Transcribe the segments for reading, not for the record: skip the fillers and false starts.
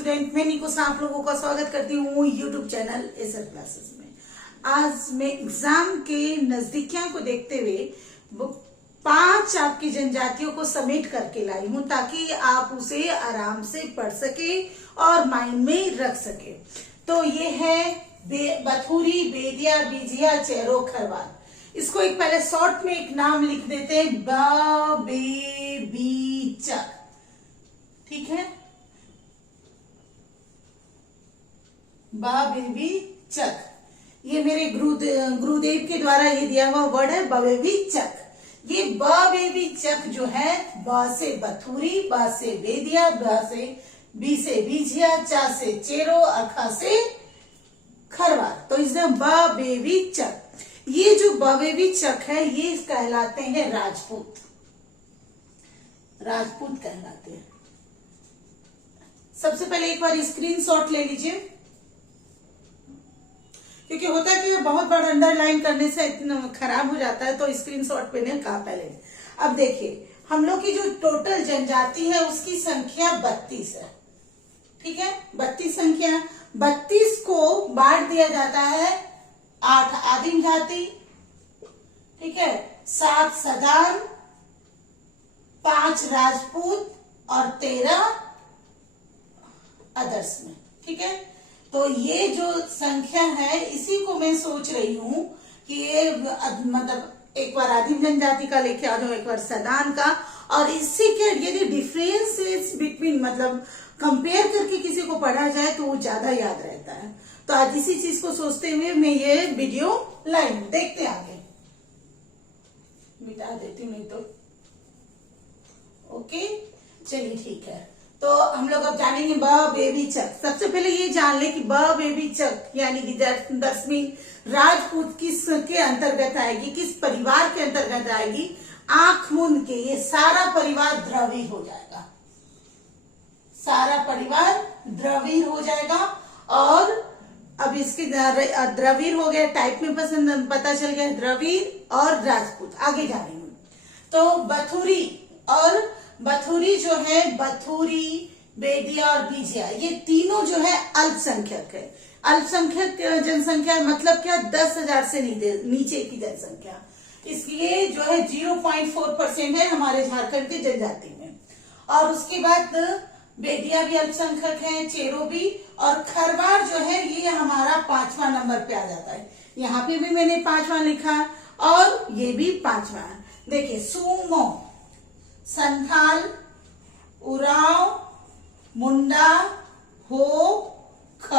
Student, मैं निको आप लोगों का स्वागत करती हूँ यूट्यूब चैनल एसर क्लासेस में। आज मैं एग्जाम के नजदीकियां को देखते हुए 5 आपकी जनजातियों को समेट करके लाई हूँ ताकि आप उसे आराम से पढ़ सके और माइंड में रख सके। तो ये है बथुरी, बेदिया, बीजिया, चेरो, खरवार। इसको एक पहले शॉर्ट में एक नाम लिख देते हैं, ब बे बी चक। ठीक है, बा बेबी चक, ये मेरे गुरुदेव के द्वारा ये दिया हुआ वर्ड है, ब बेबी चक। ये ब बेबी चक जो है, ब से बथुरी, ब से बेदिया, ब से बी से बीजिया, चा से चेरो और ख से खरवार। तो इसमें ब बेबी चक। ये जो ब बेबी चक है ये कहलाते हैं राजपूत। राजपूत कहलाते हैं। सबसे पहले एक बार स्क्रीनशॉट ले लीजिए, क्योंकि होता है कि बहुत बार अंडरलाइन करने से इतना खराब हो जाता है, तो स्क्रीनशॉट पे ने कहा पहले। अब देखिए, हम लोग की जो टोटल जनजाति है उसकी संख्या 32 है। ठीक है, 32 संख्या। 32 को बांट दिया जाता है 8 आदिम जाति, ठीक है, 7 सदान, 5 राजपूत और 13 अदर्स में। ठीक है, तो ये जो संख्या है इसी को मैं सोच रही हूं कि ये मतलब एक बार आदिम जनजाति का लेके आ जाओ, एक बार सदान का, और इससे क्या यदि डिफरेंसेस बिटवीन मतलब कंपेयर करके किसी को पढ़ा जाए तो वो ज्यादा याद रहता है। तो आज इसी चीज को सोचते हुए मैं ये वीडियो लाई हूं। देखते आगे, मिटा देती हूँ नहीं तो। ओके, चलिए ठीक है। तो हम लोग अब जानेंगे ब बेबी चक। सबसे पहले ये जान ले कि ब बेबी चक यानी कि 10वीं राजपूत किस के अंतर्गत आएगी, किस परिवार के अंतर्गत आएगी। आंख मूंद के ये सारा परिवार द्रविड़ हो जाएगा, सारा परिवार द्रविड़ हो जाएगा। और अब इसके द्रविड़ हो गया, टाइप में पता चल गया, द्रविड़ और राजपूत। आगे जानेंगे। तो बथुरी जो है, बथुरी, बेदिया और बीजिया, ये तीनों जो है अल्पसंख्यक है। अल्पसंख्यक जनसंख्या मतलब क्या, 10,000 से नीचे की जनसंख्या। इसलिए जो है 0.4% है हमारे झारखंड के जनजाति में। और उसके बाद बेदिया भी अल्पसंख्यक है, चेरो भी, और खरवार जो है ये हमारा 5वां नंबर पे आ जाता है। यहाँ पे भी मैंने 5वां लिखा और ये भी 5वां। देखिए, सुमो, संथाल, उराव, मुंडा, हो, ख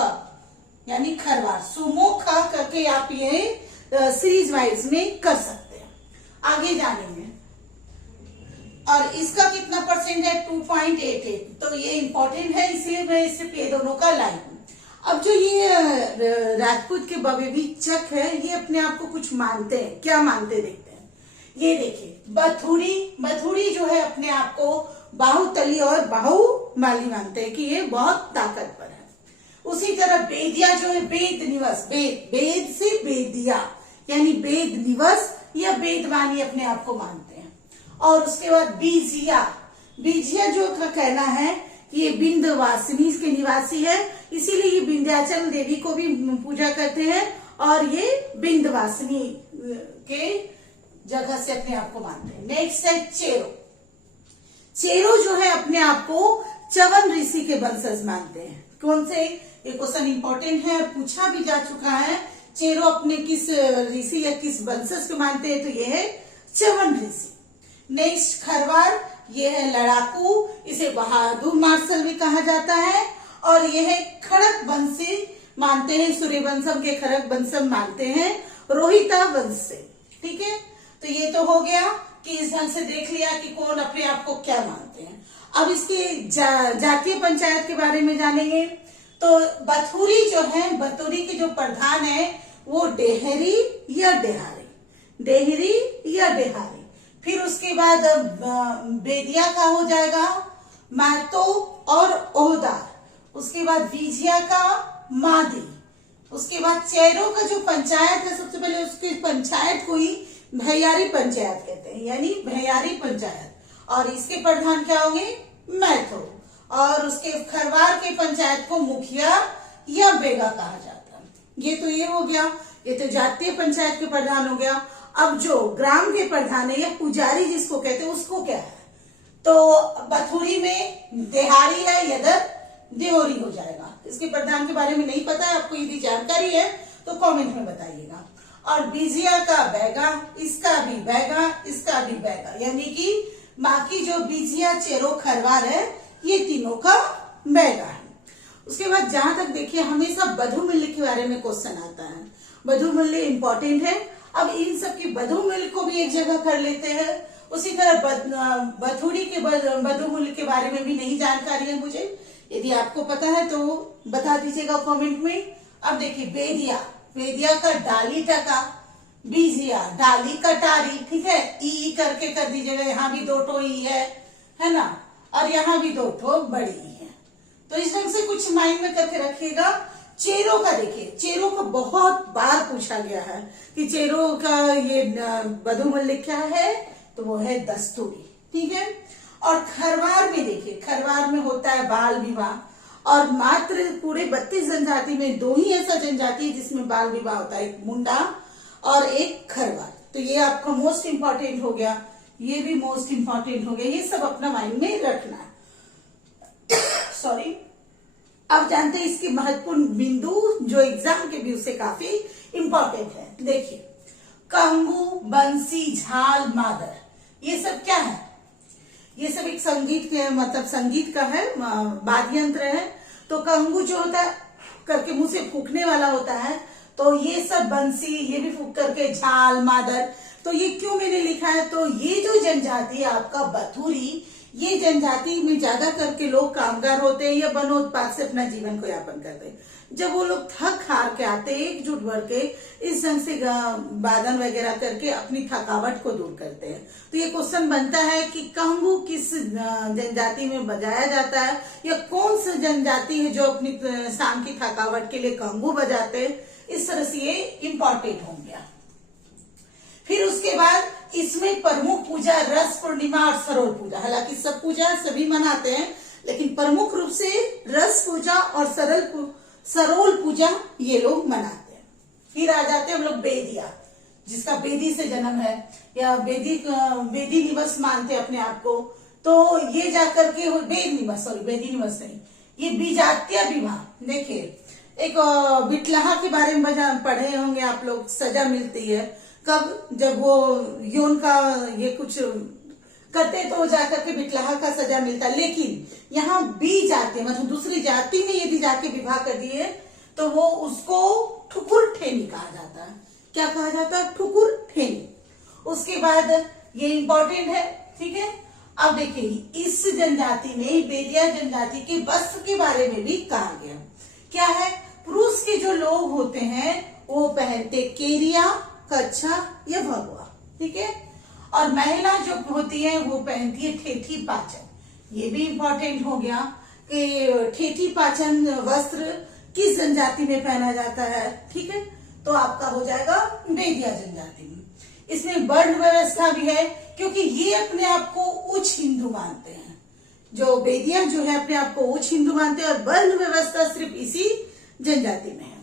यानी खरवार। सुमो ख करके आप ये सीरीज वाइज में कर सकते हैं। आगे जानेंगे। और इसका कितना परसेंट है, 2.88। तो ये इंपॉर्टेंट है, इसलिए मैं इसे पे दोनों का लाई हूं। अब जो ये राजपूत के बबेबी चक है, ये अपने आप को कुछ मानते हैं। क्या मानते देखते हैं। ये देखिए, बथुड़ी जो है अपने आप को बाहुतली और बाहुमाली मानते हैं कि ये बहुत ताकतवर है। उसी तरह बेदिया जो है वेद निवस, वेद से बेदिया यानी वेद निवस या वेदवानी अपने आप को मानते हैं। और उसके बाद बीजिया जो का कहना है कि ये विंध्यवासिनी के निवासी है, इसीलिए ये विंध्याचल देवी को भी पूजा करते हैं और ये विंध्यवासिनी के जगह से अपने आप को मानते हैं। नेक्स्ट है चेरो जो है अपने आप को चवन ऋषि के वंशज मानते हैं। कौन से, ये क्वेश्चन इंपॉर्टेंट है, पूछा भी जा चुका है। चेरो अपने किस ऋषि या किस वंशज को मानते हैं, तो ये है चवन ऋषि। नेक्स्ट खरवार, ये है लड़ाकू, इसे बहादुर मार्शल भी कहा जाता है। और ये है खड़क वंशी मानते हैं, सूर्यवंशम के खड़क वंशम मानते हैं रोहिता वंश से। ठीक है, तो ये तो हो गया कि इस ढंग से देख लिया कि कौन अपने आप को क्या मानते हैं। अब इसके जातीय पंचायत के बारे में जानेंगे। तो बथुरी जो है, बथुरी के जो प्रधान है वो डेहरी या डेहारी, डेहरी या डेहारी। फिर उसके बाद बेदिया का हो जाएगा महतो और ओहदार। उसके बाद बीजिया का मादी। उसके बाद चेरो का जो पंचायत है, सबसे पहले उसकी पंचायत को ही भैयारी पंचायत कहते हैं, यानी भैयारी पंचायत। और इसके प्रधान क्या होंगे, मैथो। और उसके खरवार के पंचायत को मुखिया या बेगा कहा जाता है। ये हो गया, ये तो जातीय पंचायत के प्रधान हो गया। अब जो ग्राम के प्रधान है या पुजारी जिसको कहते हैं उसको क्या है, तो बथुरी में देहारी है या देहोरी हो जाएगा। इसके प्रधान के बारे में नहीं पता है आपको, यदि जानकारी है तो कमेंट में बताइएगा। और बीजिया का बैगा, इसका भी बैगा, इसका भी बैगा, यानी कि बाकी जो बीजिया, चेरो, खरवार है ये तीनों का बैगा है। उसके बाद जहां तक देखिए हमेशा बधु मिल्ल के बारे में क्वेश्चन आता है। बधु मिल्ल इंपॉर्टेंट है। अब इन सब की बधु मिल्ल को भी एक जगह कर लेते हैं। उसी तरह बथुड़ी के बधु मिल्ल के बारे में भी नई जानकारी है मुझे, यदि आपको पता है तो बता दीजिएगा कमेंट में। अब देखिए बेदिया, बेदिया का डाली टका, बीजिया डाली कटारी, ठीक है, ई करके कर दीजिएगा, यहाँ भी 2 ठो ई है ना, और यहाँ भी 2 ठो बड़ी ई है। तो इस ढंग से कुछ माइंड में करके रखिएगा। चेरो का देखिए, चेरो का बहुत बार पूछा गया है कि चेरो का ये बधु मिल्ल क्या है, तो वो है दस्तूरी, ठीक है। और खरवार में देखिए, खरवार में होता है बाल विवाह, और मात्र पूरे 32 जनजाति में 2 ही ऐसा जनजाति है जिसमें बाल विवाह होता है, एक मुंडा और एक खरवार। तो ये आपका मोस्ट इंपॉर्टेंट हो गया, ये भी मोस्ट इंपॉर्टेंट हो गया, ये सब अपना माइंड में रखना। सॉरी। अब जानते हैं इसके महत्वपूर्ण बिंदु जो एग्जाम के व्यू से काफी इंपॉर्टेंट है। देखिए कंगू, बंसी, झाल, मादर, ये सब क्या है, ये सब एक संगीत के मतलब संगीत का है, वाद्य यंत्र है। तो कंगू जो होता है करके मुंह से फूकने वाला होता है, तो ये सब बंसी, ये भी फूक करके, झाल, मादर। तो ये क्यों मैंने लिखा है, तो ये जो जनजाति है आपका बथुरी, ये जनजाति में ज्यादा करके लोग कामगार होते हैं या वनोत्पाद से अपना जीवन को यापन करते हैं। जब वो लोग थक हार के आते हैं, एकजुट भर के इस ढंग से वादन वगैरह करके अपनी थकावट को दूर करते हैं। तो ये क्वेश्चन बनता है कि कंगू किस जनजाति में बजाया जाता है, या कौन सी जनजाति है जो अपनी शाम की थकावट के लिए कंगू बजाते हैं। इस तरह से ये इम्पोर्टेंट हो गया। फिर उसके बाद इसमें प्रमुख पूजा रस पूर्णिमा और सरोल पूजा, हालांकि सब पूजा सभी मनाते हैं, लेकिन प्रमुख रूप से रस पूजा और सरोल पूजा ये लोग मनाते हैं। फिर आ जाते हैं हम लोग बेदिया, जिसका बेदी से जन्म है या बेदी निवास मानते हैं अपने आप को। तो ये जाकर के बेदी निवास नहीं, ये बीजातीय विवाह। देखिए एक बिटलाहा के बारे में पढ़े होंगे आप लोग, सजा मिलती है कब, जब वो यौन का ये कुछ करते तो जाकर के बिटलाहा का सजा मिलता है। लेकिन यहाँ बी जाति मतलब दूसरी जाति में यदि जाके विवाह कर दिए तो वो उसको ठुकुर ठेनी कहा जाता है। क्या कहा जाता है, ठुकुर ठेनी। उसके बाद ये इंपॉर्टेंट है, ठीक है। अब देखिए इस जनजाति में, बेदिया जनजाति के वस्त्र के बारे में भी कहा गया। क्या है, पुरुष के जो लोग होते हैं वो पहनते केरिया, कच्छा या भगवा, ठीक है। और महिला जो होती है वो पहनती है ठेठी पाचन। ये भी इंपॉर्टेंट हो गया कि ठेठी पाचन वस्त्र किस जनजाति में पहना जाता है, ठीक है। तो आपका हो जाएगा बेदिया जनजाति में। इसमें वर्ण व्यवस्था भी है, क्योंकि ये अपने आप को उच्च हिंदू मानते हैं। जो बेदिया जो है अपने आप को उच्च हिंदू मानते हैं, और वर्ण व्यवस्था सिर्फ इसी जनजाति में है।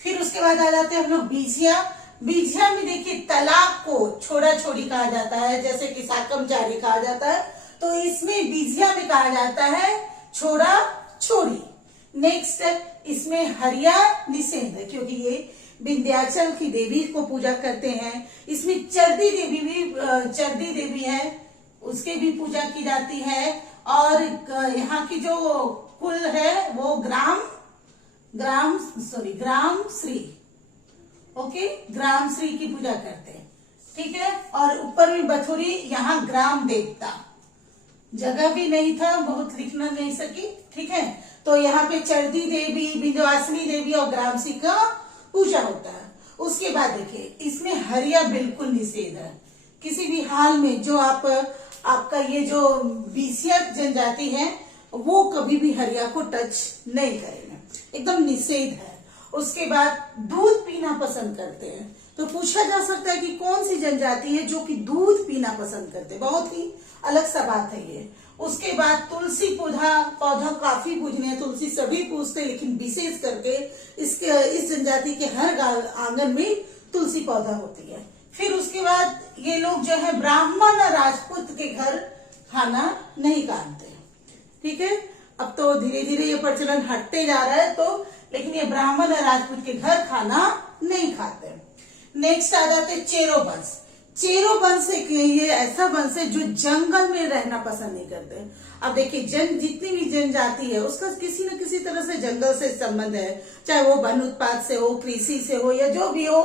फिर उसके बाद आ जाते हैं हम लोग बीजिया। बीजिया में देखिए तलाक को छोड़ा छोड़ी कहा जाता है, जैसे कि साकमचारी कहा जाता है, तो इसमें बीजिया में कहा जाता है छोड़ा छोड़ी। नेक्स्ट इसमें हरिया निषेध है, क्योंकि ये विंध्याचल की देवी को पूजा करते हैं। इसमें चरदी देवी है, उसके भी पूजा की जाती है। और यहाँ की जो कुल है वो ग्राम श्री, ओके, ग्राम श्री की पूजा करते हैं, ठीक है। और ऊपर में बथुरी, यहाँ ग्राम देवता, जगह भी नहीं था, बहुत लिखना नहीं सकी, ठीक है। तो यहाँ पे चरदी देवी, विंध्यवासिनी देवी और ग्राम श्री का पूजा होता है। उसके बाद देखिए इसमें हरिया बिल्कुल निषेध है, किसी भी हाल में। जो आपका ये जो बीसिया जनजाति है वो कभी भी हरिया को टच नहीं करेगा, एकदम निषेध है। उसके बाद दूध पीना पसंद करते हैं। तो पूछा जा सकता है कि कौन सी जनजाति है जो कि दूध पीना पसंद करते हैं, बहुत ही अलग सा बात है ये। उसके बाद तुलसी पौधा काफी पूजनीय है, तुलसी सभी पूजते हैं, लेकिन विशेष करके इस जनजाति के हर आंगन में तुलसी पौधा होती है। फिर उसके बाद ये लोग जो है ब्राह्मण और राजपूत के घर खाना नहीं काटते, ठीक है। अब तो धीरे धीरे ये प्रचलन हटते जा रहा है, तो लेकिन ये ब्राह्मण और राजपूत के घर खाना नहीं खाते। नेक्स्ट आ जाते चेरो वंश। चेरो वंश ये ऐसा वंश है जो जंगल में रहना पसंद नहीं करते। अब देखिए जितनी भी जनजाति है उसका किसी न किसी तरह से जंगल से संबंध है, चाहे वो वन उत्पाद से हो, कृषि से हो, या जो भी हो,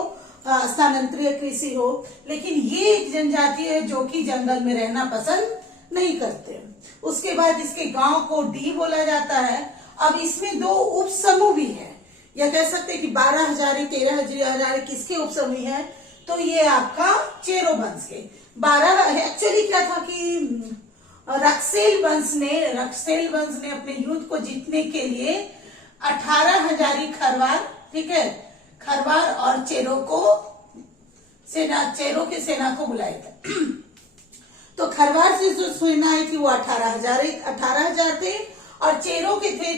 स्थानांतरीय कृषि हो। लेकिन ये एक जनजाति है जो कि जंगल में रहना पसंद नहीं करते। उसके बाद इसके गांव को डी बोला जाता है। अब इसमें 2 उप समूह भी है, या कह सकते हैं कि 12 हजारी 13 हजारी किसके उप समूह है, तो ये आपका चेरो वंश के 12। एक्चुअली क्या था कि रक्सेल वंश ने अपने युद्ध को जीतने के लिए 18 हजारी खरवार, ठीक है, खरवार और चेरो के सेना को बुलाया था। तो खरवार से जो सेना आई थी वो 18,000 थे, और चेरो के थे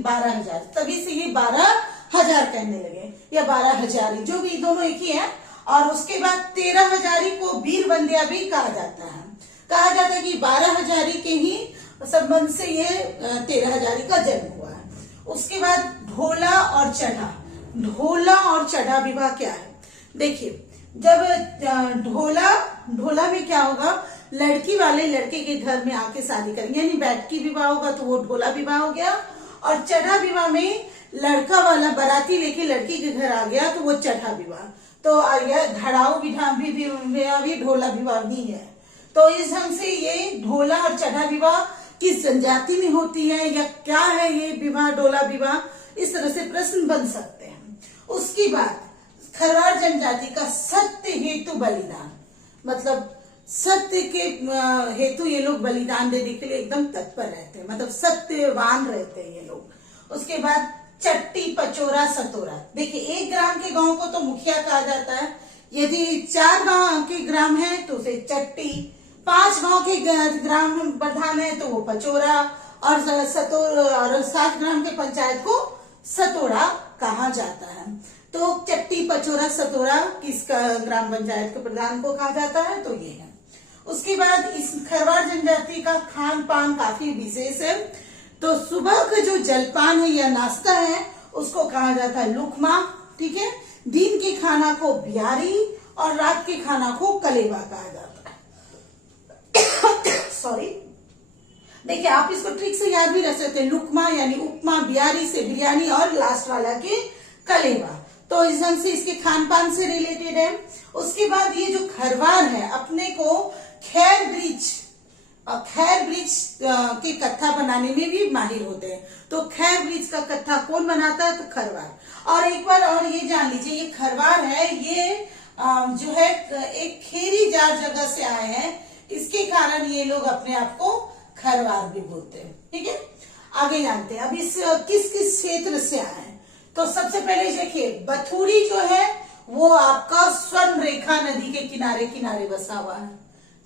12,000। तभी से ये 12,000 कहने लगे, या 12 हजारी, जो भी, दोनों एक ही है। और उसके बाद 13 हजारी को वीर बंदिया भी कहा जाता है। कहा जाता है कि 12 हजारी के ही संबंध से ये 13 हजारी का जन्म हुआ है। उसके बाद ढोला और चढ़ा विवाह क्या है? देखिए, जब ढोला में क्या होगा, लड़की वाले लड़के के घर में आके शादी करेंगे, यानी बैठकी विवाह होगा तो वो ढोला विवाह हो गया। और चढ़ा विवाह में लड़का वाला बाराती लेके लड़की के घर आ गया तो वो चढ़ा विवाह। तो यह धड़ाऊ विवाह भी ढोला विवाह ही है। तो इस ढंग से ये ढोला और चढ़ा विवाह किस जनजाति में होती है, या क्या है ये विवाह, ढोला विवाह, इस तरह से प्रश्न बन सकते हैं। उसके बाद खरवार जनजाति का सत्य हेतु बलिदान, मतलब सत्य के हेतु ये लोग बलिदान देने के लिए एकदम तत्पर रहते हैं, मतलब सत्यवान रहते हैं ये लोग। उसके बाद चट्टी, पचोरा, सतोरा। देखिए, 1 ग्राम के गांव को तो मुखिया कहा जाता है, यदि 4 गांव के ग्राम है तो उसे चट्टी, 5 गांव के ग्राम प्रधान है तो वो पचोरा, और 7 ग्राम के पंचायत को सतोरा कहा जाता है। तो चट्टी, पचोरा, सतोरा किसका ग्राम पंचायत के प्रधान को कहा जाता है, तो ये है। उसके बाद इस खरवार जनजाति का खान पान काफी विशेष है। तो सुबह का जो जलपान है या नाश्ता है उसको कहा जाता है लुकमा, ठीक है। दिन के खाना को बिहारी और रात के खाना को कलेवा कहा जाता है। सॉरी, देखिए आप इसको ट्रिक से याद भी रख सकते हैं, लुकमा यानी उपमा, बिहारी से बिरयानी, और लास्ट वाला के कलेवा। तो इस ढंग से इसके खान पान से रिलेटेड है। उसके बाद ये जो खरवार है अपने को खैर ब्रिज के कत्था बनाने में भी माहिर होते हैं। तो खैर ब्रिज का कत्था कौन बनाता है, तो खरवार। और एक बार और ये जान लीजिए, ये खरवार है, ये जो है एक खेरी जार जगह से आए हैं, इसके कारण ये लोग अपने आप को खरवार भी बोलते हैं, ठीक है। आगे जानते हैं अब इस किस किस क्षेत्र से आए हैं। तो सबसे पहले देखिए, बथुरी जो है वो आपका स्वर्ण रेखा नदी के किनारे किनारे बसा हुआ है,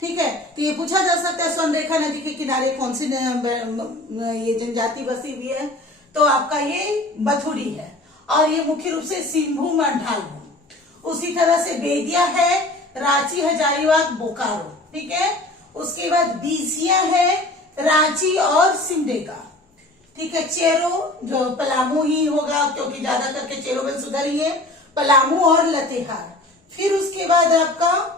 ठीक है। तो ये पूछा जा सकता है स्वर्ण रेखा नदी के किनारे कौन सी ये जनजाति बसी हुई है, तो आपका ये बथुरी है। और ये मुख्य रूप से सिंहभूम और ढालभूम। उसी तरह से बेदिया है, रांची, हजारीबाग, बोकारो, ठीक है। उसके बाद बीसिया है, रांची और सिमडेगा, ठीक है। चेरो जो पलामू ही होगा क्योंकि ज्यादा करके चेरो वंश उधर ही है, पलामू और लतेहार। फिर उसके बाद आपका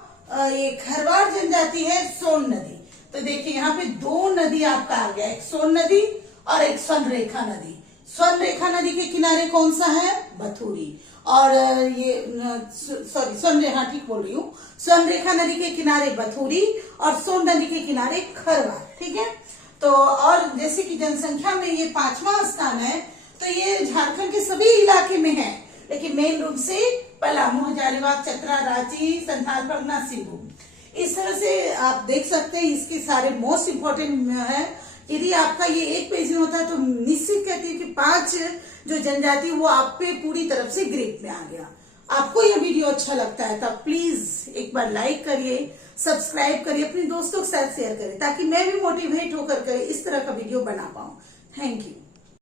ये खरवार जनजाति है सोन नदी। तो देखिए यहाँ पे 2 नदी आपका आ गया, एक सोन नदी और एक स्वर्ण रेखा नदी। स्वर्ण रेखा नदी के किनारे कौन सा है, बथुरी। और ये सॉरी स्वर्ण, ठीक बोल रही हूँ, स्वर्ण रेखा नदी के किनारे बथुरी और सोन नदी के किनारे खरवार, ठीक है। तो और जैसे कि जनसंख्या में ये 5वां स्थान है, तो ये झारखंड के सभी इलाके में है, लेकिन मेन रूप से पलामू, हजारीबाग, चतरा, रांची, संथाल परगना, सिंहभूम। इस तरह से आप देख सकते हैं इसके सारे मोस्ट इम्पोर्टेंट है। यदि आपका ये एक पेज में होता है तो निश्चित कहती है कि 5 जो जनजाति वो आप पे पूरी तरफ से ग्रिप में आ गया। आपको ये वीडियो अच्छा लगता है तो प्लीज एक बार लाइक करिए, सब्सक्राइब करिए, अपने दोस्तों के साथ शेयर करिए ताकि मैं भी मोटिवेट होकर इस तरह का वीडियो बना पाऊं। Thank you.